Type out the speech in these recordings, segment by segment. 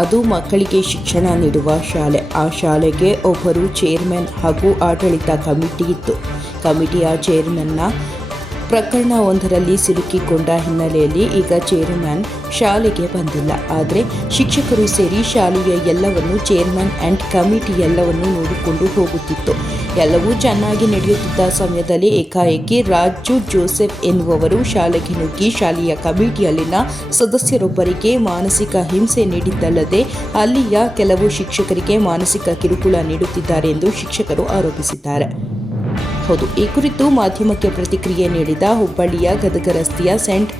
ಅದು ಮಕ್ಕಳಿಗೆ ಶಿಕ್ಷಣ ನೀಡುವ ಶಾಲೆ. ಆ ಶಾಲೆಗೆ ಒಬ್ಬರು ಚೇರ್ಮನ್ ಹಾಗೂ ಆಡಳಿತ ಕಮಿಟಿ ಇತ್ತು. ಕಮಿಟಿಯ ಚೇರ್ಮನ್ನ ಪ್ರಕರಣ ಒಂದರಲ್ಲಿ ಸಿಲುಕಿಕೊಂಡ ಹಿನ್ನೆಲೆಯಲ್ಲಿ ಈಗ ಚೇರ್ಮನ್ ಶಾಲೆಗೆ ಬಂದಿಲ್ಲ. ಆದರೆ ಶಿಕ್ಷಕರು ಸೇರಿ ಶಾಲೆಯ ಎಲ್ಲವನ್ನು ಚೇರ್ಮನ್ ಆ್ಯಂಡ್ ಕಮಿಟಿ ಎಲ್ಲವನ್ನು ನೋಡಿಕೊಂಡು ಹೋಗುತ್ತಿತ್ತು. ಎಲ್ಲವೂ ಚೆನ್ನಾಗಿ ನಡೆಯುತ್ತಿದ್ದ ಸಮಯದಲ್ಲಿ ಏಕಾಏಕಿ ರಾಜು ಜೋಸೆಫ್ ಎನ್ನುವವರು ಶಾಲೆಗೆ ನುಗ್ಗಿ ಶಾಲೆಯ ಕಮಿಟಿಯಲ್ಲಿನ ಸದಸ್ಯರೊಬ್ಬರಿಗೆ ಮಾನಸಿಕ ಹಿಂಸೆ ನೀಡಿದ್ದಲ್ಲದೆ ಅಲ್ಲಿಯ ಕೆಲವು ಶಿಕ್ಷಕರಿಗೆ ಮಾನಸಿಕ ಕಿರುಕುಳ ನೀಡುತ್ತಿದ್ದಾರೆ ಎಂದು ಶಿಕ್ಷಕರು ಆರೋಪಿಸಿದ್ದಾರೆ. ಹೌದು, ಈ ಕುರಿತು ಮಾಧ್ಯಮಕ್ಕೆ ಪ್ರತಿಕ್ರಿಯೆ ನೀಡಿದ ಹುಬ್ಬಳ್ಳಿಯ ಗದಗ ರಸ್ತೆಯ ಸೆಂಟ್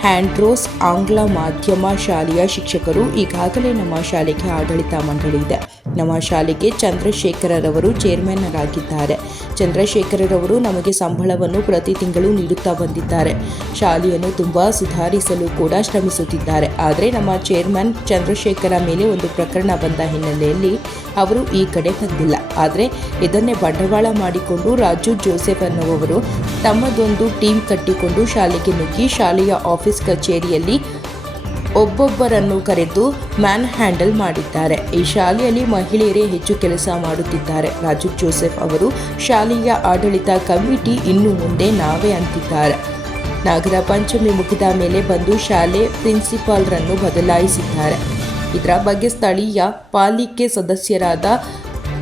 ಹ್ಯಾಂಡ್ರೋಸ್ ಆಂಗ್ಲ ಮಾಧ್ಯಮ ಶಾಲೆಯ ಶಿಕ್ಷಕರು ಈಗಾಗಲೇ ನಮ್ಮ ಶಾಲೆಗೆ ಆಡಳಿತ ಮಂಡಳಿ ಇದೆ. ನಮ್ಮ ಶಾಲೆಗೆ ಚಂದ್ರಶೇಖರರವರು ಚೇರ್ಮನ್ನರಾಗಿದ್ದಾರೆ. ಚಂದ್ರಶೇಖರರವರು ನಮಗೆ ಸಂಬಳವನ್ನು ಪ್ರತಿ ತಿಂಗಳು ನೀಡುತ್ತಾ ಬಂದಿದ್ದಾರೆ. ಶಾಲೆಯನ್ನು ತುಂಬ ಸುಧಾರಿಸಲು ಕೂಡ ಶ್ರಮಿಸುತ್ತಿದ್ದಾರೆ. ಆದರೆ ನಮ್ಮ ಚೇರ್ಮನ್ ಚಂದ್ರಶೇಖರ ಮೇಲೆ ಒಂದು ಪ್ರಕರಣ ಬಂದ ಹಿನ್ನೆಲೆಯಲ್ಲಿ ಅವರು ಈ ಕಡೆ ಬಂದಿಲ್ಲ. ಆದರೆ ಇದನ್ನೇ ಬಂಡವಾಳ ಮಾಡಿಕೊಂಡು ರಾಜು ಜೋಸೆಫ್ ಅನ್ನುವವರು ತಮ್ಮದೊಂದು ಟೀಮ್ ಕಟ್ಟಿಕೊಂಡು ಶಾಲೆಗೆ ನುಗ್ಗಿ ಶಾಲೆಯ ಆಫೀಸ್ ಕಚೇರಿಯಲ್ಲಿ ಒಬ್ಬೊಬ್ಬರನ್ನು ಕರೆದು ಮ್ಯಾನ್ ಹ್ಯಾಂಡಲ್ ಮಾಡಿದ್ದಾರೆ. ಈ ಶಾಲೆಯಲ್ಲಿ ಮಹಿಳೆಯರೇ ಹೆಚ್ಚು ಕೆಲಸ ಮಾಡುತ್ತಿದ್ದಾರೆ. ರಾಜು ಜೋಸೆಫ್ ಅವರು ಶಾಲೆಯ ಆಡಳಿತ ಕಮಿಟಿ ಇನ್ನು ಮುಂದೆ ನಾವೇ ಅಂತಿದ್ದಾರೆ. ನಾಗರ ಪಂಚಮಿ ಮುಗಿದ ಮೇಲೆ ಬಂದು ಶಾಲೆ ಪ್ರಿನ್ಸಿಪಾಲ್ರನ್ನು ಬದಲಾಯಿಸಿದ್ದಾರೆ. ಇದರ ಬಗ್ಗೆ ಸ್ಥಳೀಯ ಪಾಲಿಕೆ ಸದಸ್ಯರಾದ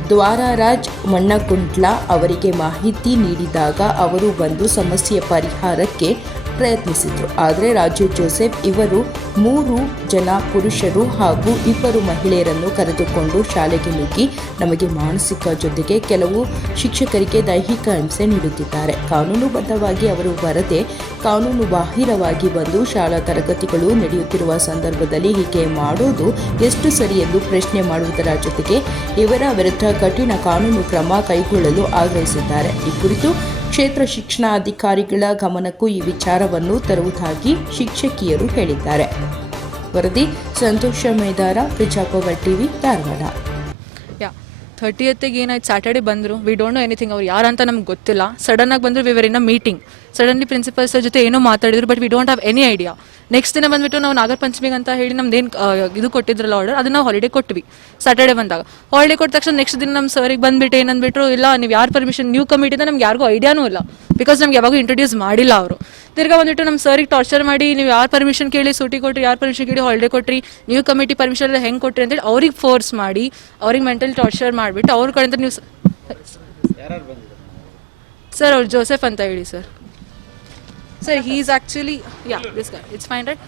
ದ್ವಾರರಾಜ್ ಮಣ್ಣಕುಂಟ್ಲಾ ಅವರಿಗೆ ಮಾಹಿತಿ ನೀಡಿದಾಗ ಅವರು ಬಂದು ಸಮಸ್ಯೆ ಪರಿಹಾರಕ್ಕೆ ಪ್ರಯತ್ನಿಸಿದರು. ಆದರೆ ರಾಜು ಜೋಸೆಫ್ ಇವರು ಮೂರು ಜನ ಪುರುಷರು ಹಾಗೂ ಇಬ್ಬರು ಮಹಿಳೆಯರನ್ನು ಕರೆದುಕೊಂಡು ಶಾಲೆಗೆ ನುಗ್ಗಿ ನಮಗೆ ಮಾನಸಿಕ ಜೊತೆಗೆ ಕೆಲವು ಶಿಕ್ಷಕರಿಗೆ ದೈಹಿಕ ಹಿಂಸೆ ನೀಡುತ್ತಿದ್ದಾರೆ. ಕಾನೂನುಬದ್ಧವಾಗಿ ಅವರು ಬರದೆ ಕಾನೂನು ಬಾಹಿರವಾಗಿ ಬಂದು ಶಾಲಾ ತರಗತಿಗಳು ನಡೆಯುತ್ತಿರುವ ಸಂದರ್ಭದಲ್ಲಿ ಹೀಗೆ ಮಾಡುವುದು ಎಷ್ಟು ಸರಿ ಎಂದು ಪ್ರಶ್ನೆ ಮಾಡುವುದರ ಜೊತೆಗೆ ಇವರ ವಿರುದ್ಧ ಕಠಿಣ ಕಾನೂನು ಕ್ರಮ ಕೈಗೊಳ್ಳಲು ಆಗ್ರಹಿಸಿದ್ದಾರೆ. ಈ ಕುರಿತು ಕ್ಷೇತ್ರ ಶಿಕ್ಷಣಾಧಿಕಾರಿಗಳ ಗಮನಕ್ಕೂ ಈ ವಿಚಾರವನ್ನು ತರುವುದಾಗಿ ಶಿಕ್ಷಕಿಯರು ಹೇಳಿದ್ದಾರೆ. ವರದಿ, ಸಂತೋಷ ಮೇದಾರ ಪ್ರಜಾಪವರ್ ಟಿವಿ, ಧಾರವಾಡ. ಯಾ ಥರ್ಟಿಯತ್ತಿಗೆ ಏನಾಯ್ತು? ಸ್ಯಾಟರ್ಡೆ ಬಂದರು. ವಿ ಡೋಂಟ್ ನೋ ಎನಿಥಿಂಗ್ ಅವ್ರು ಯಾರಂತ ನಮ್ಗೆ ಗೊತ್ತಿಲ್ಲ. ಸಡನ್ನಾಗಿ ಬಂದರು we were in a meeting suddenly principal sir ಜೊತೆ ಏನೋ ಮಾತಾಡಿದ್ರು but we don't have any idea next ದಿನ ಬಂದ್ಬಿಟ್ಟು ನಾವು ನಾಗರ ಪಂಚಮಿಗೆ ಅಂತ ಹೇಳಿ ನಮ್ದು ಏನು ಇದು ಕೊಟ್ಟಿದ್ರಲ್ಲ ಆರ್ಡರ್ ಅದನ್ನ ನಾವು ಹಾಲಿಡೇ ಕೊಟ್ವಿ ಸಾಟರ್ಡೆ ಬಂದಾಗ. ಹಾಲಿಡೇ ಕೊಟ್ಟ ತಕ್ಷಣ ನೆಕ್ಸ್ಟ್ ದಿನ ನಮ್ಮ ಸರಿಗೆ ಬಂದ್ಬಿಟ್ಟು ಏನಂದ್ಬಿಟ್ರು ಇಲ್ಲ ನೀವು ಯಾರು ಪರ್ಮಿಷನ್ ನ್ಯೂ ಕಮಿಟಿಂದ ನಮ್ಗೆ ಯಾರಿಗೂ ಐಡಿಯಾನೂ ಇಲ್ಲ ಬಿಕಾಸ್ ನಮ್ಗೆ ಯಾವಾಗೂ ಇಂಟ್ರೊಡ್ಯೂಸ್ ಮಾಡಿಲ್ಲ ಅವರು. ತಿರ್ಗಾ ಬಂದ್ಬಿಟ್ಟು ನಮ್ಮ ಸರಿಗೆ ಟಾರ್ಚರ್ ಮಾಡಿ ನೀವು ಯಾರು ಪರ್ಮಿಷನ್ ಕೇಳಿ ಸೂಟಿ ಕೊಟ್ಟರಿ ಯಾರು ಪರ್ಮಿಷನ್ ಕೇಳಿ ಹಾಲಿಡೇ ಕೊಟ್ರಿ ನ್ಯೂ ಕಮಿಟಿ ಪರ್ಮಿಷನ್ ಎಲ್ಲ ಹೆಂಗೆ ಕೊಟ್ರಿ ಅಂತೇಳಿ ಅವ್ರಿಗೆ ಫೋರ್ಸ್ ಮಾಡಿ ಅವ್ರಿಗೆ ಮೆಂಟಲಿ ಟಾರ್ಚರ್ ಮಾಡಿಬಿಟ್ಟು ಅವ್ರ ಕಡೆಯಿಂದ ನೀವು ಸರ್ ಅವ್ರು ಜೋಸೆಫ್ ಅಂತ ಹೇಳಿ sir sir he is actually yeah this it's fine right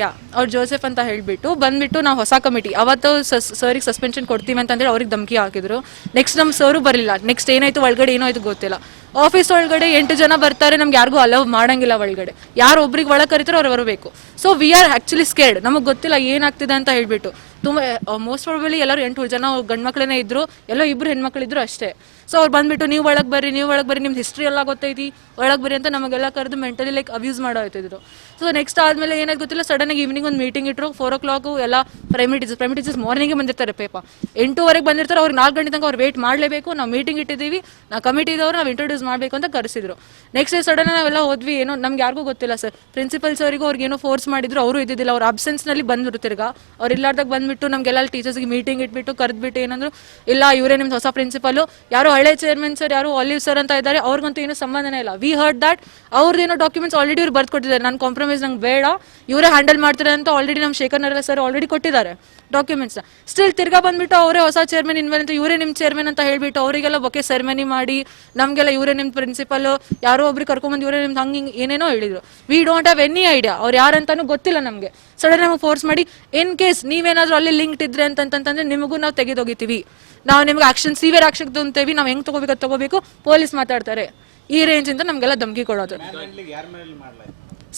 yeah ಅವ್ರು ಜೋಸೆಫ್ ಅಂತ ಹೇಳಿಬಿಟ್ಟು ಬಂದ್ಬಿಟ್ಟು ನಾವು ಹೊಸ ಕಮಿಟಿ ಅವತ್ತು ಸಸ್ ಸರಿಗೆ ಸಸ್ಪೆನ್ಷನ್ ಕೊಡ್ತೀವಿ ಅಂತಂದೇಳಿ ಅವ್ರಿಗೆ ಧಮಕಿ ಹಾಕಿದ್ರು. ನೆಕ್ಸ್ಟ್ ನಮ್ಮ ಸರು ಬರಲಿಲ್ಲ. ನೆಕ್ಸ್ಟ್ ಏನಾಯ್ತು, ಒಳಗಡೆ ಏನಾಯ್ತು ಗೊತ್ತಿಲ್ಲ. ಆಫೀಸ್ ಒಳಗಡೆ ಎಂಟು ಜನ ಬರ್ತಾರೆ, ನಮ್ಗೆ ಯಾರಿಗೂ ಅಲೌ ಮಾಡಂಗಿಲ್ಲ ಒಳಗಡೆ. ಯಾರು ಒಬ್ರಿಗೆ ಒಳಗೆ ಕರಿತಾರೋ ಅವ್ರು ಬರಬೇಕು. So we are actually scared ನಮಗೆ ಗೊತ್ತಿಲ್ಲ ಏನಾಗ್ತಿದೆ ಅಂತ ಹೇಳ್ಬಿಟ್ಟು. ತುಂಬ ಮೋಸ್ಟ್ ಪ್ರಾಬಲಿ ಎಲ್ಲರೂ ಎಂಟು ಜನ ಗಂಡು ಮಕ್ಕಳೇ ಇದ್ರು. ಎಲ್ಲೋ ಇಬ್ರು ಹೆಣ್ಮಕ್ಳು ಇದ್ರು ಅಷ್ಟೇ. ಸೊ ಅವ್ರು ಬಂದ್ಬಿಟ್ಟು, ನೀವು ಒಳಗೆ ಬರ್ರಿ, ನೀವು ಒಳಗೆ ಬರ್ರಿ, ನಿಮ್ದು ಹಿಸ್ಟ್ರಿ ಎಲ್ಲ ಗೊತ್ತೈತಿ. ಒಳಗೆ ಬರ್ರಿ ಅಂತ ನಮಗೆಲ್ಲ ಕರೆದು ಮೆಂಟಲಿ ಲೈಕ್ ಅಬ್ಯೂಸ್ ಮಾಡೋ ಹೋಯ್ತಿದ್ರು ಸೊ ನೆಕ್ಸ್ಟ್ ಆದಮೇಲೆ ಏನಾಗಿ ಗೊತ್ತಿಲ್ಲ? ಸಡನ್ ಆಗಿ ಈವ್ನಿಂಗ್ ಒಂದು ಮೀಟಿಂಗ್ ಇಟ್ಟರು ಫೋರ್ ಓ ಕ್ಲಾಕು ಎಲ್ಲ ಪ್ರೈಮಿಟೀಸ್ ಟೀಚರ್ಸ್ ಮಾರ್ನಿಂಗೇ ಬಂದಿರ್ತಾರೆ ಪೇಪ ಎಂಟೂವರೆಗೆ ಬಂದಿರ್ತಾರೆ. ಅವ್ರಿಗೆ ನಾಲ್ಕು ಗಂಟೆ ತನಕ ಅವ್ರು ವೇಟ್ ಮಾಡಲೇಬೇಕು. ನಾವು ಮೀಟಿಂಗ್ ಇಟ್ಟಿದ್ದೀವಿ. ನಾವು ಕಮಿಟಿ ಇದ್ದವ್ರು, ನಾವು ಇಂಟ್ರೊಡ್ಯೂಸ್ ಮಾಡಬೇಕು ಅಂತ ಕರೆಸಿದ್ರು. ನೆಕ್ಸ್ಟ್ ಡೇ ಸಡನ್ ನಾವೆಲ್ಲ ಹೋದ್ವಿ, ಏನೋ ನಮ್ಗೆ ಯಾರಿಗೂ ಗೊತ್ತಿಲ್ಲ ಸರ್ ಪ್ರಿನ್ಸಿಪಲ್ ಅವರಿಗೂ ಅವ್ರಿಗೆ ಏನೋ ಫೋರ್ಸ್ ಮಾಡಿದ್ರು, ಅವರು ಇದ್ದಿದ್ದಿಲ್ಲ. ಅವ್ರ ಅಬ್ಸೆನ್ಸ್ನಲ್ಲಿ ಬಂದ್ರು ತಿರ್ಗ. ಅವ್ರು ಇಲ್ಲಾರ್ದಾಗ ಬಂದ್ಬಿಟ್ಟು ನಮಗೆಲ್ಲ ಟೀಚರ್ಸ್ಗೆ ಮೀಟಿಂಗ್ ಇಟ್ಬಿಟ್ಟು ಕರೆದ್ಬಿಟ್ಟು ಏನಂದ್ರು, ಇಲ್ಲ, ಇವರೇ ನಿಮ್ದು ಹೊಸ ಪ್ರಿನ್ಸಿಪಲು ಯಾರು ಹಳೆ ಚೇರ್ಮನ್ ಸರ್ ಯಾರು ಆಲಿವ್ ಸರ್ ಅಂತ ಇದ್ದಾರೆ. ಅವ್ರಿಗಂತೂ ಏನೂ ಸಂಬಂಧನೇ ಇಲ್ಲ. ವಿ ಹರ್ಡ್ ದಟ್ ಅವ್ರದ್ದೇನೋ ಡಾಕ್ಯುಮೆಂಟ್ಸ್ ಆಲ್ರೆಡಿ ಇವ್ರು ಬರ್ದು ಕೊಟ್ಟಿದ್ದಾರೆ. ನಾನು ಕಾಂಪ್ರಮೈಸ್ ನಂಗೆ ಬೇಡ. ಇವರೇ ಹ್ಯಾಂಡಲ್ ಮಾಡ್ತಾರೆ ಅಂತ ಆಲ್ರೆಡಿ ನಮ್ಮ ಶೇಖರ್ ನರಲ್ಲ ಸರ್ ಆಲ್ರೆಡಿ ಕೊಟ್ಟಿದ್ದಾರೆ. ಡಾಕ್ಯುಮೆಂಟ್ಸ್ ಸ್ಟಿಲ್ ತಿರ್ಗಾ ಬಂದ್ಬಿಟ್ಟು ಅವರೇ ಹೊಸ ಚೇರ್ಮನ್ ಇನ್ಮೇಲೆ ಅಂತ, ಇವರೇ ನಿಮ್ಮ ಚೇರ್ಮನ್ ಅಂತ ಹೇಳ್ಬಿಟ್ಟು ಅವರಿಗೆಲ್ಲ ಬೊಕೆ ಸೆರೆಮನಿ ಮಾಡಿ, ನಮಗೆಲ್ಲ ಇವರೇ ನಿಮ್ಮ ಪ್ರಿನ್ಸಿಪಲ್ ಯಾರೋ ಒಬ್ರು ಕರ್ಕೊಂಬಂದು ಇವರೇ ನಿಮ್ದು ಹಂಗೆ ಏನೇನೋ ಹೇಳಿದ್ರು. We don't have any idea ಅವ್ರು ಯಾರಂತಾನು ಗೊತ್ತಿಲ್ಲ ನಮಗೆ. ಸಡನ್ ನಮಗೆ ಫೋರ್ಸ್ ಮಾಡಿ ಇನ್ ಕೇಸ್ ನೀವೇನಾದರೂ ಅಲ್ಲಿ ಲಿಂಕ್ಡ್ ಇದ್ರೆ ಅಂತಂತಂದ್ರೆ ನಿಮಗೂ ನಾವು ತೆಗೆದೋಗಿತೀವಿ ನಾವು ನಿಮ್ಗೆ ಆಕ್ಷನ್ ಸಿವಿಯರ್ ಆಕ್ಷನ್ ಅಂತೇವಿ ನಾವು ಹೆಂಗೆ ತಗೋಬೇಕು ತಗೋಬೇಕು, ಪೊಲೀಸ್ ಮಾತಾಡ್ತಾರೆ. ಈ ರೇಂಜಿಂದ ನಮಗೆಲ್ಲ ಧಮಕಿ ಕೊಡೋದು.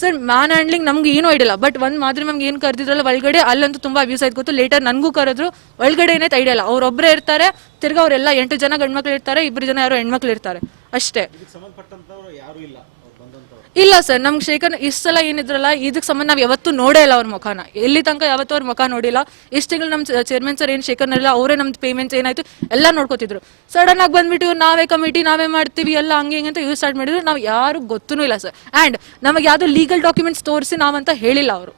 ಸರ್ ಮ್ಯಾನ್ ಹ್ಯಾಂಡ್ಲಿಂಗ್ ನಮ್ಗೆ ಏನು ಐಡಿಯಲ್ಲ ಬಟ್ ಒಂದು ಮಾತ್ರ ನಮ್ಗೆ ಏನು ಕರೆದಿದ್ರಲ್ಲ, ಒಳಗಡೆ ಅಲ್ಲಂತೂ ತುಂಬ ಅಬ್ಯೂಸ್ ಆಯ್ತು ಗೊತ್ತು. ಲೇಟರ್ ನನಗೂ ಕರೆದ್ರು ಒಳಗಡೆ ಏನೇ ಐಡಿಯಾ ಇಲ್ಲ. ಅವ್ರೊಬ್ಬರೇ ಇರ್ತಾರೆ, ತಿರ್ಗಾ ಅವರೆಲ್ಲ ಎಂಟು ಜನ ಗಂಡ್ಮಕ್ಳು ಇರ್ತಾರೆ ಇಬ್ಬರು ಜನ ಯಾರು ಹೆಣ್ಮಕ್ಳು ಇರ್ತಾರೆ. ಅಷ್ಟೇ. ಇಲ್ಲ ಸರ್ ನಮ್ಗೆ ಶೇಖರ್ ಇಷ್ಟು ಸಲ ಏನಿದ್ರಲ್ಲ ಇದಕ್ಕೆ ಸಂಬಂಧ ನಾವು ಯಾವತ್ತೂ ನೋಡೇ ಇಲ್ಲ ಅವ್ರ ಮುಖನ. ಎಲ್ಲಿ ತನಕ ಯಾವತ್ತೂ ಅವ್ರ ಮುಖ ನೋಡಿಲ್ಲ. ಇಷ್ಟು ತಿಂಗಳು ನಮ್ಮ ಚೇರ್ಮನ್ ಸರ್ ಏನು ಶೇಖರ್ನಲ್ಲ ಅವರೇ ನಮ್ದು ಪೇಮೆಂಟ್ಸ್ ಏನಾಯ್ತು ಎಲ್ಲ ನೋಡ್ಕೋತಿದ್ರು. ಸಡನ್ ಆಗಿ ಬಂದ್ಬಿಟ್ಟು ನಾವೇ ಕಮಿಟಿ ನಾವೇ ಮಾಡ್ತೀವಿ ಎಲ್ಲ ಹಂಗೆ ಹಿಂಗೆ ಅಂತ ಯೂಸ್ ಸ್ಟಾರ್ಟ್ ಮಾಡಿದ್ರು. ನಾವು ಯಾರು ಗೊತ್ತೂ ಇಲ್ಲ ಸರ್. ಆ್ಯಂಡ್ ನಮಗೆ ಯಾವುದು ಲೀಗಲ್ ಡಾಕ್ಯುಮೆಂಟ್ಸ್ ತೋರಿಸಿ ನಾವಂತ ಹೇಳಿಲ್ಲ ಅವರು.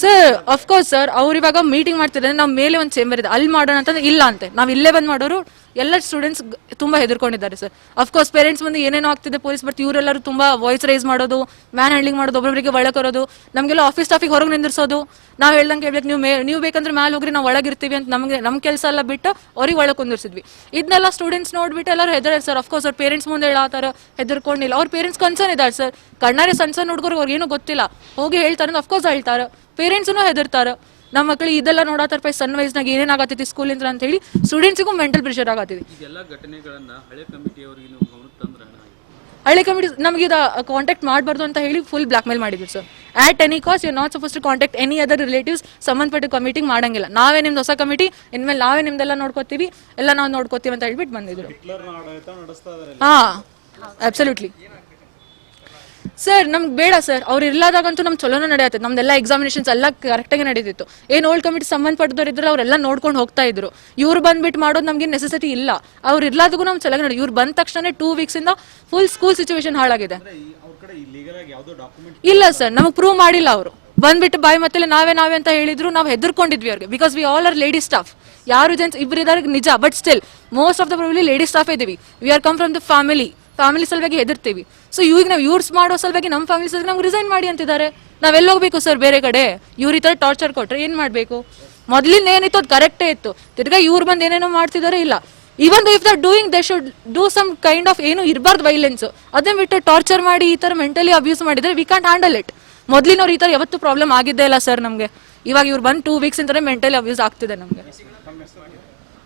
ಸರ್ ಅಫ್ಕೋರ್ಸ್ ಸರ್ ಅವ್ರು ಇವಾಗ ಮೀಟಿಂಗ್ ಮಾಡ್ತಿದ್ರೆ ನಾವು ಮೇಲೆ ಒಂದು ಚೇಂಬರ್ ಇದೆ, ಅಲ್ಲಿ ಮಾಡೋಣ ಅಂತಂದ್ರೆ ಇಲ್ಲ ಅಂತೆ. ನಾವು ಇಲ್ಲೇ ಬಂದು ಮಾಡೋರು, ಎಲ್ಲ ಸ್ಟೂಡೆಂಟ್ಸ್ ತುಂಬಾ ಹೆದರ್ಕೊಂಡಿದ್ದಾರೆ ಸರ್ ಅಫ್ಕೋರ್ಸ್ ಪೇರೆಂಟ್ಸ್ ಮುಂದೆ ಏನೇನೋ ಆಗ್ತಿದೆ ಪೊಲೀಸ್ ಬಟ್ ಇವರೆಲ್ಲರೂ ತುಂಬಾ ವಾಯ್ಸ್ ರೈಸ್ ಮಾಡೋದು ಮ್ಯಾನ್ ಹ್ಯಾಂಡ್ಲಿಂಗ್ ಮಾಡೋದು ಒಬ್ಬೊಬ್ಬರಿಗೆ ಒಳಕರೋದು ನಮಗೆಲ್ಲ ಆಫೀಸ್ ಸ್ಟಾಫಿಗೆ ಹೊರಗೆ ನಿಂದಿರ್ಸೋದು. ನಾವು ಹೇಳ್ದಂಗೆ ಹೇಳ್ಬೇಕು, ನೀವು ಮೇ, ನೀವು ಬೇಕಂದ್ರೆ ಮ್ಯಾಲೆ ಹೋಗ್ರಿ, ನಾವು ಒಳಗಿರ್ತೀವಿ ಅಂತ ನಮಗೆ ನಮ್ಮ ಕೆಲಸ ಎಲ್ಲ ಬಿಟ್ಟು ಅವ್ರಿಗೆ ಒಳಗೆ ಕುಂದಿರ್ಸಿದ್ವಿ. ಇದನ್ನೆಲ್ಲ ಸ್ಟೂಡೆಂಟ್ಸ್ ನೋಡ್ಬಿಟ್ಟು ಎಲ್ಲರೂ ಹೆದರ ಸರ್ ಅಫ್ಕೋರ್ಸ್ ಅವ್ರ ಪೇರೆಂಟ್ಸ್ ಮುಂದೆ ಹೇಳತ್ತಾರ ಹೆದರ್ಕೊಂಡಿಲ್ಲ. ಅವ್ರ ಪೇರೆಂಟ್ಸ್ ಕನ್ಸರ್ನ್ ಇದ್ದಾರೆ ಸರ್ ಕಣ್ಣಾರೆ ಸಣ್ಣ ಸಣ್ಣ ಹುಡುಗರು ಏನೂ ಗೊತ್ತಿಲ್ಲ. ಹೋಗಿ ಹೇಳ್ತಾರೆ ಅಫ್ಕೋರ್ಸ್ ಹೇಳ್ತಾರೆ. ಪೇರೆಂಟ್ಸ್ನು ಹೆದರ್ತಾರೆ. ನಮ್ಮ ಮಕ್ಳು ಇದೆಲ್ಲ ನೋಡತ್ತಾರ ಪೈ ಸಣ್ಣ ವಯಸ್ಸಿನಾಗ ಏನೇನು ಆಗತ್ತೈತಿ ಸ್ಕೂಲಿಂದ ಅಂತ ಹೇಳಿ ಸ್ಟೂಡೆಂಟ್ಸಿಗೂ ಮೆಂಟಲ್ ಪ್ರೆಷರ್ ಆಗತ್ತಿದೆ ಇದೆಲ್ಲ ಘಟನೆಗಳನ್ನ ಹಳೆ ಕಮಿಟಿಯವರಿಗೆ ನೀವು ಗಮನಕ್ಕೆ ತಂದ್ರೆ ಹಳೆ ಕಮಿಟಿ ನಮಗೆ ಇದು ಕಾಂಟ್ಯಾಕ್ಟ್ ಮಾಡಬಾರ್ದು ಅಂತ ಹೇಳಿ ಫುಲ್ ಬ್ಲಾಕ್ ಮೇಲ್ ಮಾಡಿದ್ರು sir at any cost you not supposed to contact any other relatives ಸಂಬಂಧಪಟ್ಟ ಕಮಿಟಿಗೆ ಮಾಡಂಗಿಲ್ಲ. ನಾವೇ ನಿಮ್ದು ಹೊಸ ಕಮಿಟಿ ಇನ್ಮೇಲೆ ನಾವೇ ನಿಮ್ದೆಲ್ಲ ನೋಡ್ಕೋತೀವಿ ಎಲ್ಲ ನಾವು ನೋಡ್ಕೋತೀವಿ ಅಂತ ಹೇಳ್ಬಿಟ್ಟು ಬಂದಿದ್ರು. ಹಾಂ ಅಬ್ಸಲ್ಯೂಟ್ಲಿ ಸರ್ ನಮ್ಗೆ ಬೇಡ ಸರ್ ಅವ್ರು ಇರ್ಲಾದಾಗಂತೂ ನಮ್ ಚಲೋನ ನಡೆಯುತ್ತೆ. ನಮ್ದೆಲ್ಲ ಎಕ್ಸಾಮಿನೇಷನ್ಸ್ ಎಲ್ಲ ಕರೆಕ್ಟಾಗಿ ನಡೀತಿತ್ತು. ಏನು ಓಲ್ಡ್ ಕಮಿಟಿ ಸಂಬಂಧಪಟ್ಟದವ್ರು ಇದ್ರೆ ಅವರೆಲ್ಲ ನೋಡ್ಕೊಂಡು ಹೋಗ್ತಾ ಇದ್ರು. ಇವ್ರು ಬಂದ್ಬಿಟ್ಟು ಮಾಡೋದು ನಮಗೆ ನೆಸೆಸಿಟಿ ಇಲ್ಲ. ಅವ್ರು ಇರ್ಲಾದಗೂ ನಮ್ಗೆ ಚೆನ್ನಾಗಿ ನಡಿ ಇವ್ರು ಬಂದ ತಕ್ಷಣ ಟೂ ವೀಕ್ಸಿಂದ ಫುಲ್ ಸ್ಕೂಲ್ ಸಿಚುವೇಶನ್ ಹಾಳಾಗಿದೆ. ಇಲ್ಲ ಸರ್ ನಮಗೆ ಪ್ರೂವ್ ಮಾಡಿಲ್ಲ ಅವರು. ಬಂದ್ಬಿಟ್ಟು ಬಾಯಿ ಮತ್ತೆ ನಾವೇ ನಾವೇ ಅಂತ ಹೇಳಿದ್ರು ನಾವು ಹೆದರ್ಕೊಂಡಿದ್ವಿ ಅವ್ರಿಗೆ. Because we all are lady staff ಯಾರು ಜೆಂಟ್ಸ್ ಇಬ್ಬರು ಇದ್ದಾರೆ ನಿಜ. But still most of the probably lady staff ಇದೀವಿ we are come from the family family ಸಲುವಾಗಿ ಹೆದರ್ತೀವಿ. ಸೊ ಇವಾಗ ನಾವು ಯೂರ್ಸ್ ಮಾಡೋ ಸಲುವಾಗಿ ನಮ್ಮ ಫ್ಯಾಮಿಲಿ ಸಲುವಾಗಿ ನಮ್ಗೆ ರಿಸೈನ್ ಮಾಡಿ ಅಂತಿದ್ದಾರೆ. ನಾವೆಲ್ಲ ಹೋಗ್ಬೇಕು ಸರ್ ಬೇರೆ ಕಡೆ? ಇವ್ರ ಈ ಥರ ಟಾರ್ಚರ್ ಕೊಟ್ರೆ ಏನು ಮಾಡಬೇಕು? ಮೊದಲಿಂದ ಏನಿತ್ತು ಅದು ಕರೆಕ್ಟೇ ಇತ್ತು. ತಿರ್ಗಾ ಇವ್ರು ಬಂದು ಏನೇನೋ ಮಾಡ್ತಿದ್ದಾರೆ ಇಲ್ಲ. Even if the doing they should do some kind of ಏನು ಇರಬಾರ್ದು ವೈಲೆನ್ಸ್ ಅದನ್ನ ಬಿಟ್ಟು ಟಾರ್ಚರ್ ಮಾಡಿ ಈ ಥರ ಮೆಂಟಲಿ ಅಬ್ಯೂಸ್ ಮಾಡಿದರೆ ವಿ ಕ್ಯಾಂಟ್ ಹ್ಯಾಂಡಲ್ ಇಟ್ ಮೊದಲಿನವ್ರು ಈ ಥರ ಯಾವತ್ತೂ ಪ್ರಾಬ್ಲಮ್ ಆಗಿದ್ದೇ ಇಲ್ಲ ಸರ್ ನಮಗೆ. ಇವಾಗ ಇವ್ರು ಬಂದು ಟೂ ವೀಕ್ಸ್ ಅಂತಾರೆ ಮೆಂಟಲಿ ಅಬ್ಯೂಸ್ ಆಗ್ತಿದೆ ನಮಗೆ.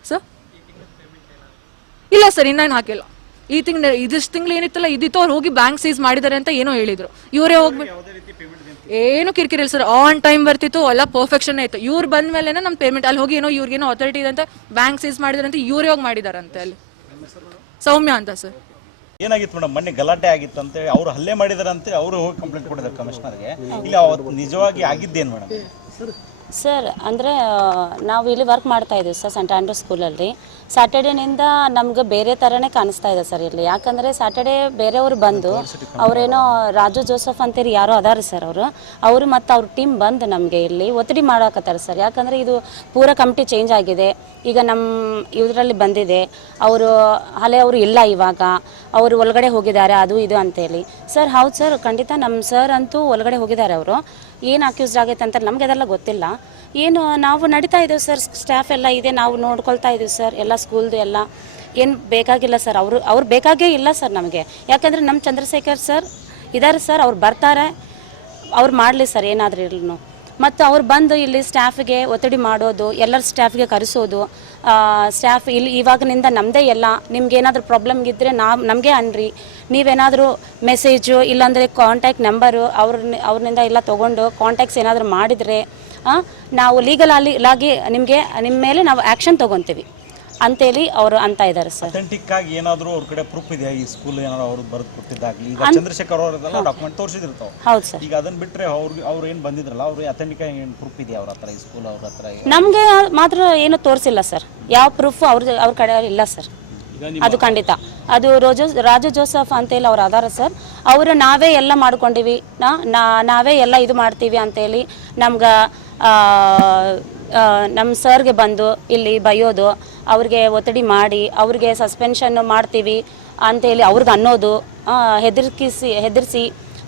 ಸರ್ ಇಲ್ಲ ಸರ್ ಇನ್ನೇನು ಹಾಕಿಲ್ಲ. ಈ ತಿಂಗಳು ಇದಿಷ್ಟು ತಿಂಗಳು ಏನಿತ್ತಲ್ಲ ಇದಿತ್ತು ಅವ್ರು ಹೋಗಿ ಬ್ಯಾಂಕ್ ಸೀಸ್ ಮಾಡಿದ್ದಾರೆ ಅಂತ ಏನೋ ಹೇಳಿದ್ರು. ಇವರೇ ಹೋಗ್ಬಿಟ್ಟು ಏನು ಕಿರಿಕಿರಿ ಇಲ್ಲ ಸರ್ ಆನ್ ಟೈಮ್ ಬರ್ತಿತ್ತು ಎಲ್ಲ ಪರ್ಫೆಕ್ಷನ್ ಆಯ್ತು ಇವ್ರು ಬಂದ ಮೇಲೆ ನಮ್ಮ ಪೇಮೆಂಟ್ ಅಲ್ಲಿ ಹೋಗಿ ಏನೋ ಇವ್ರಿಗೇನೋ ಅಥಾರಿಟಿ ಇದೆ ಅಂತ ಬ್ಯಾಂಕ್ ಸೀಸ್ ಮಾಡಿದಾರೆ ಅಂತ ಇವರೇ ಹೋಗಿ ಮಾಡಿದಾರಂತೆ ಅಲ್ಲಿ. ಸೌಮ್ಯ ಅಂತ ಸರ್. ಏನಾಗಿತ್ತು ಮೇಡಮ್? ಮೊನ್ನೆ ಗಲಾಟೆ ಆಗಿತ್ತು ಅಂತೇಳಿ ಅವ್ರು ಹಲ್ಲೆ ಮಾಡಿದಾರಂತೆ ಅವರು ಹೋಗಿ ಕಂಪ್ಲೇಂಟ್ ಕೊಟ್ಟಿದ್ದಾರೆ ಕಮಿಷನರ್ಗೆ ಇಲ್ಲಿ ಅವತ್ತು ನಿಜವಾಗಿ ಆಗಿದ್ದೇನು ಮೇಡಮ್? ಸರ್ ಅಂದರೆ ನಾವು ಇಲ್ಲಿ ವರ್ಕ್ ಮಾಡ್ತಾ ಇದ್ದೀವಿ ಸರ್ ಸೆಂಟ್ ಆಂಡ್ರೂ ಸ್ಕೂಲಲ್ಲಿ ಸ್ಯಾಟರ್ಡೇನಿಂದ ನಮ್ಗೆ ಬೇರೆ ಥರನೇ ಕಾಣಿಸ್ತಾ ಇದೆ ಸರ್ ಇಲ್ಲಿ. ಯಾಕಂದರೆ ಸ್ಯಾಟರ್ಡೇ ಬೇರೆಯವರು ಬಂದು ಅವರೇನೋ ರಾಜು ಜೋಸಫ್ ಅಂತೇಳಿ ಯಾರೋ ಅದಾರ ಸರ್ ಅವರು. ಅವರು ಮತ್ತು ಅವ್ರ ಟೀಮ್ ಬಂದು ನಮಗೆ ಇಲ್ಲಿ ಒತ್ತಡಿ ಮಾಡಾಕತ್ತಾರೆ ಸರ್. ಯಾಕಂದರೆ ಇದು ಪೂರ ಕಮಿಟಿ ಚೇಂಜ್ ಆಗಿದೆ. ಈಗ ನಮ್ಮ ಇದರಲ್ಲಿ ಬಂದಿದೆ. ಅವರು ಹಲೆ ಅವರು ಇಲ್ಲ ಇವಾಗ. ಅವರು ಒಳಗಡೆ ಹೋಗಿದ್ದಾರೆ, ಅದು ಇದು ಅಂತೇಳಿ. ಸರ್, ಹೌದು ಸರ್, ಖಂಡಿತ ನಮ್ಮ ಸರ್ ಅಂತೂ ಒಳಗಡೆ ಹೋಗಿದ್ದಾರೆ ಅವರು. ಏನು ಅಕ್ಯೂಸ್ಡ್ ಆಗೈತೆ ಅಂತ ನಮಗೆ ಅದೆಲ್ಲ ಗೊತ್ತಿಲ್ಲ. ಏನು ನಾವು ನಡೀತಾ ಇದ್ದೀವಿ ಸರ್ ಸ್ಟಾಫ್ ಎಲ್ಲ ಇದೆ, ನಾವು ನೋಡ್ಕೊಳ್ತಾ ಇದ್ದೀವಿ ಸರ್, ಎಲ್ಲ ಸ್ಕೂಲ್ದು ಎಲ್ಲ. ಏನು ಬೇಕಾಗಿಲ್ಲ ಸರ್, ಅವರು, ಅವ್ರು ಬೇಕಾಗೇ ಇಲ್ಲ ಸರ್ ನಮಗೆ. ಯಾಕಂದರೆ ನಮ್ಮ ಚಂದ್ರಶೇಖರ್ ಸರ್ ಇದ್ದಾರೆ ಸರ್, ಅವ್ರು ಬರ್ತಾರೆ. ಅವ್ರು ಮಾಡಲಿ ಸರ್, ಏನಾದರೂ ಇರ್ಲಿ ಮತ್ತು ಅವ್ರು ಬಂದು ಇಲ್ಲಿ ಸ್ಟಾಫ್ಗೆ ಒತ್ತಡಿ ಮಾಡೋದು, ಎಲ್ಲರ ಸ್ಟಾಫ್ಗೆ ಕರೆಸೋದು ಸ್ಟಾಫ್ ಇಲ್ಲಿ ಇವಾಗಿನಿಂದ ನಮ್ಮದೇ ಎಲ್ಲ. ನಿಮ್ಗೆ ಏನಾದರೂ ಪ್ರಾಬ್ಲಮ್ ಇದ್ದರೆ ನಾವು, ನಮಗೆ ಅನ್ರಿ. ನೀವೇನಾದರೂ ಮೆಸೇಜು ಇಲ್ಲಾಂದರೆ ಕಾಂಟ್ಯಾಕ್ಟ್ ನಂಬರು ಅವ್ರ ಅವ್ರನಿಂದ ಎಲ್ಲ ತೊಗೊಂಡು ಕಾಂಟ್ಯಾಕ್ಟ್ಸ್ ಏನಾದರೂ ಮಾಡಿದರೆ ನಾವು ಲೀಗಲ್ ಲಾಗಿ ಆಗಿ ನಿಮಗೆ ನಿಮ್ಮ ಮೇಲೆ ನಾವು ಆ್ಯಕ್ಷನ್ ತೊಗೊತೀವಿ. ಅಂತೇಳಿ ಅವರು ಅಂತ ಇದ್ದಾರೆ ಸರ್. ಅಥೆಂಟಿಕ್ ಆಗಿ ಏನಾದರೂ ಅವ್ರ ಕಡೆ ಪ್ರೂಫ್ ಇದೆಯಾ? ಈ ಸ್ಕೂಲ್ ಏನಾದ್ರು ಅವ್ರು ಬರೆದು ಕೊಟ್ಟಿದ್ದಾಗಲಿ? ಈಗ ಚಂದ್ರಶೇಖರ್ ಅವರದೆಲ್ಲ ಡಾಕ್ಯುಮೆಂಟ್ ತೋರಿಸಿದಿರ್ತಾವೆ. ಹೌದು ಸರ್. ಈಗ ಅದನ್ನ ಬಿಟ್ಟರೆ ಅವ್ರಿಗೆ ಅವ್ರು ಏನು ಬಂದಿದ್ರಲ್ಲ ಅವ್ರು ಅಥೆಂಟಿಕ್ ಆಗಿ ಏನು ಪ್ರೂಫ್ ಇದೆಯಾ ಅವ್ರ ಹತ್ರ ಈ ಸ್ಕೂಲ್ ಅವ್ರ ಹತ್ರ? ನಮಗೆ ಮಾತ್ರ ಏನು ತೋರಿಸಿಲ್ಲ ಸರ್. ಯಾವ ಪ್ರೂಫ್ ಅವ್ರ ಅವ್ರ ಕಡೆ ಇಲ್ಲ ಸರ್. ಅದು ಖಂಡಿತ. ಅದು ರೋಜೋ ರಾಜು ಜೋಸಫ್ ಅಂತೇಳಿ ಅವ್ರು ಅದಾರ ಸರ್. ಅವರು ನಾವೇ ಎಲ್ಲ ಮಾಡ್ಕೊಂಡಿವಿ. ನಾ- ನಾ- ನಾವೇ ಎಲ್ಲ ಇದು ಮಾಡ್ತೀವಿ ಅಂತೇಳಿ ನಮ್ಗೆ ನಮ್ಮ ಸರ್ಗೆ ಬಂದು ಇಲ್ಲಿ ಬೈಯೋದು, ಅವ್ರಿಗೆ ಒತ್ತಡಿ ಮಾಡಿ, ಅವ್ರಿಗೆ ಸಸ್ಪೆನ್ಷನ್ ಮಾಡ್ತೀವಿ ಅಂತೇಳಿ ಅವ್ರಿಗೆ ಅನ್ನೋದು ಹೆದರ್ಕಿಸಿ, ಹೆದರಿಸಿ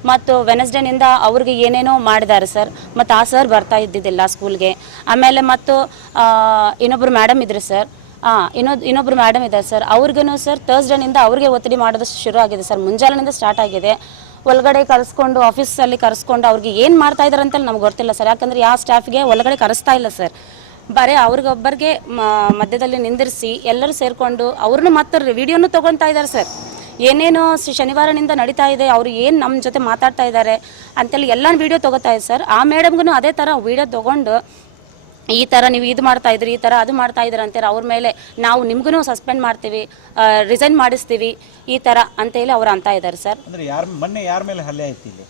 ಮತ್ತು ವೆನಸ್ಡೇನಿಂದ ಅವ್ರಿಗೆ ಏನೇನೋ ಮಾಡಿದ್ದಾರೆ ಸರ್ ಮತ್ತು ಆ ಸರ್ ಬರ್ತಾ ಇದ್ದಿದ್ದಿಲ್ಲ ಸ್ಕೂಲ್ಗೆ ಆಮೇಲೆ ಮತ್ತು ಇನ್ನೊಬ್ಬರು ಮೇಡಮ್ ಇದ್ರು ಸರ್ ಹಾಂ ಇನ್ನೊಂದು ಇನ್ನೊಬ್ರು ಮೇಡಮ್ ಇದ್ದಾರೆ ಸರ್ ಅವ್ರಿಗೂ ಸರ್ ತರ್ಸ್ಡೇನಿಂದ ಅವ್ರಿಗೆ ಒತ್ತಡಿ ಮಾಡೋದು ಶುರು ಆಗಿದೆ ಸರ್ ಮುಂಜಾನೆಯಿಂದ ಸ್ಟಾರ್ಟ್ ಆಗಿದೆ. ಒಳಗಡೆ ಕರೆಸ್ಕೊಂಡು ಆಫೀಸಲ್ಲಿ ಕರೆಸ್ಕೊಂಡು ಅವ್ರಿಗೆ ಏನು ಮಾಡ್ತಾ ಇದ್ದಾರೆ ಅಂತ ನಮ್ಗೆ ಗೊತ್ತಿಲ್ಲ ಸರ್. ಯಾಕಂದರೆ ಯಾವ ಸ್ಟಾಫ್ಗೆ ಒಳಗಡೆ ಕರೆಸ್ತಾ ಇಲ್ಲ ಸರ್. ಬರೀ ಅವ್ರಿಗೊಬ್ಬರಿಗೆ ಮಧ್ಯದಲ್ಲಿ ನಿಂದಿರಿಸಿ ಎಲ್ಲರೂ ಸೇರಿಕೊಂಡು ಅವ್ರನ್ನ ಮತ್ತೆ ವಿಡಿಯೋನು ತೊಗೊಳ್ತಾ ಇದ್ದಾರೆ ಸರ್. ಏನೇನು ಶನಿವಾರನಿಂದ ನಡೀತಾ ಇದೆ, ಅವರು ಏನು ನಮ್ಮ ಜೊತೆ ಮಾತಾಡ್ತಾ ಇದ್ದಾರೆ ಅಂತೇಳಿ ಎಲ್ಲ ವಿಡಿಯೋ ತೊಗೋತಾ ಇದೆ ಸರ್. ಆ ಮೇಡಮ್ಗೂ ಅದೇ ಥರ ವಿಡಿಯೋ ತೊಗೊಂಡು ಈ ಥರ ನೀವು ಇದು ಮಾಡ್ತಾ ಇದ್ರಿ ಈ ಥರ ಅದು ಮಾಡ್ತಾ ಇದ್ರಿ ಅಂತೇಳಿ ಅವ್ರ ಮೇಲೆ ನಾವು ನಿಮ್ಗೂ ಸಸ್ಪೆಂಡ್ ಮಾಡ್ತೀವಿ ರಿಸೈನ್ ಮಾಡಿಸ್ತೀವಿ ಈ ಥರ ಅಂತೇಳಿ ಅವ್ರು ಅಂತ ಇದ್ದಾರೆ ಸರ್. ಅಂದ್ರೆ ಯಾರ ಮೊನ್ನೆ ಯಾರ ಮೇಲೆ ಹಲ್ಲೆ ಆಯ್ತು ಇಲ್ಲಿ?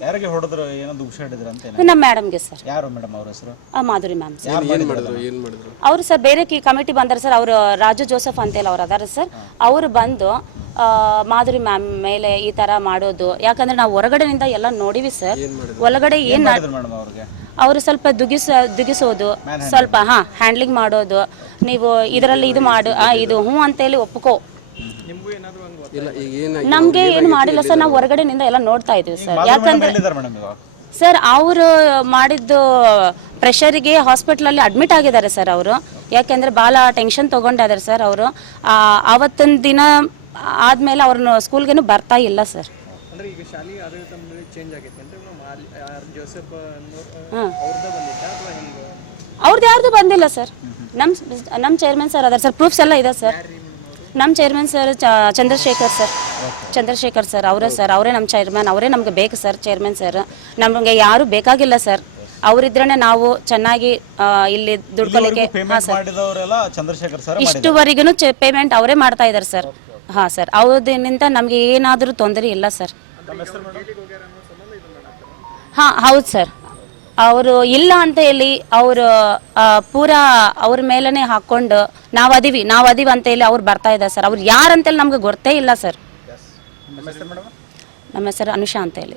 ಯಾರಿಗೆ ಹೊಡೆದ್ರು ಏನೋ ದುಗ್ಸ ಹಿಡಿದ್ರು ಅಂತ ಏನೋ. ನಮ್ಮ ಮೇಡಮ್ಗೆ ಸರ್. ಯಾರು ಮೇಡಮ್ ಅವ್ರ ಹೆಸರು? ಆ ಮಾಧುರಿ ಮ್ಯಾಮ್ ಸರ್. ಅವರು ಸರ್ ಬೇರೆ ಕಿ ಕಮಿಟಿ ಬಂದಾರೆ ಸರ್ ಅವರು ರಾಜು ಜೋಸೆಫ್ ಅಂತೇಳಿ ಅವ್ರು ಅದಾರ ಸರ್. ಅವರು ಬಂದು ಆ, ಮಾಧುರಿ ಮ್ಯಾಮ್ ಮೇಲೆ ಈ ಥರ ಮಾಡೋದು ಯಾಕಂದ್ರೆ ನಾವು ಹೊರಗಡೆನಿಂದ ಎಲ್ಲ ನೋಡಿವಿ ಸರ್. ಒಳಗಡೆ ಏನು ಮಾಡಿದ್ರು ಮೇಡಮ್ ಅವ್ರಿಗೆ? ಅವರು ಸ್ವಲ್ಪ ದುಗಿಸ ದುಗಿಸೋದು ಸ್ವಲ್ಪ ಹಾಂ ಹ್ಯಾಂಡ್ಲಿಂಗ್ ಮಾಡೋದು. ನೀವು ಇದರಲ್ಲಿ ಇದು ಮಾಡು ಆ, ಇದು ಹ್ಞೂ ಅಂತೇಳಿ ಒಪ್ಕೋ. ಇಲ್ಲ ಈಗ ಏನು ನಮಗೆ ಏನು ಮಾಡಿಲ್ಲ ಸರ್ ನಾವು ಹೊರಗಡೆನಿಂದ ಎಲ್ಲ ನೋಡ್ತಾ ಇದೀವಿ ಸರ್. ಯಾಕಂದ್ರೆ ಎಲ್ಲಿದ್ದಾರೆ ಮೇಡಮ್ ಇವಾಗ. ಸರ್ ಅವರು ಮಾಡಿದ್ದು ಪ್ರೆಷರಿಗೆ ಹಾಸ್ಪಿಟ್ಲಲ್ಲಿ ಅಡ್ಮಿಟ್ ಆಗಿದ್ದಾರೆ ಸರ್ ಅವರು. ಯಾಕೆಂದ್ರೆ ಭಾಳ ಟೆನ್ಷನ್ ತಗೊಂಡಿದ್ದಾರೆ ಸರ್ ಅವರು. ಅವತ್ತಿನ ದಿನ ಆದಮೇಲೆ ಅವ್ರನ್ನ ಸ್ಕೂಲ್ಗೇನು ಬರ್ತಾ ಇಲ್ಲ ಸರ್. ಅಂದ್ರೆ ಈಗ ಶಾಲೆ ಆಡಳಿತ ಮಂಡಳಿ ಚೇಂಜ್ ಆಗೈತೆ ಅಂದ್ರೆ ಜೋಸೆಫ್ ಹಾಂ ಅವ್ರದ್ದು ಯಾರ್ದು ಬಂದಿಲ್ಲ ಸರ್. ನಮ್ಮ ನಮ್ಮ ಚೇರ್ಮನ್ ಸರ್ ಅದಾರ ಸರ್. ಪ್ರೂಫ್ಸ್ ಎಲ್ಲ ಇದೆ ಸರ್. ನಮ್ಮ chairman sir Chandrashekhar sir. Chandrashekhar sir ಅವರೇ ಸರ್. ಅವರೇ ನಮ್ಮ ಚೇರ್ಮನ್ ಅವರೇ ನಮ್ಗೆ ಬೇಕು ಸರ್ ಚೇರ್ಮನ್ ಸರ್ ನಮಗೆ ಯಾರು ಬೇಕಾಗಿಲ್ಲ ಸರ್. ಅವರಿದ್ರೇ ನಾವು ಚೆನ್ನಾಗಿ ಇಲ್ಲಿ ದುಡ್ಕೊಲಿಕ್ಕೆ ಹಾಂ ಸರ್. ಮಾಡಿದವರೆಲ್ಲ ಚಂದ್ರಶೇಖರ್ ಸರ್ ಇಷ್ಟುವರೆಗೂ ಪೇಮೆಂಟ್ ಅವರೇ ಮಾಡ್ತಾ ಇದ್ದಾರೆ ಸರ್. ಹಾಂ ಸರ್. ಅವ್ರದಿಂದ ನಮಗೆ ಏನಾದರೂ ತೊಂದರೆ ಇಲ್ಲ ಸರ್. ಹಾಂ ಹೌದು ಸರ್. ಅವರು ಇಲ್ಲ ಅಂತ ಹೇಳಿ ಅವರು ಪೂರಾ ಅವ್ರ ಮೇಲೇ ಹಾಕ್ಕೊಂಡು ನಾವು ಅದೀವಿ ನಾವು ಅದೀವಿ ಅಂತ ಹೇಳಿ ಅವ್ರು ಬರ್ತಾ ಇದ್ದಾರೆ ಸರ್. ಅವ್ರು ಯಾರಂತೇಳಿ ನಮ್ಗೆ ಗೊತ್ತೇ ಇಲ್ಲ ಸರ್. ನಮ್ಮ ಹೆಸರು ಅನುಷಾ ಅಂತ ಹೇಳಿ.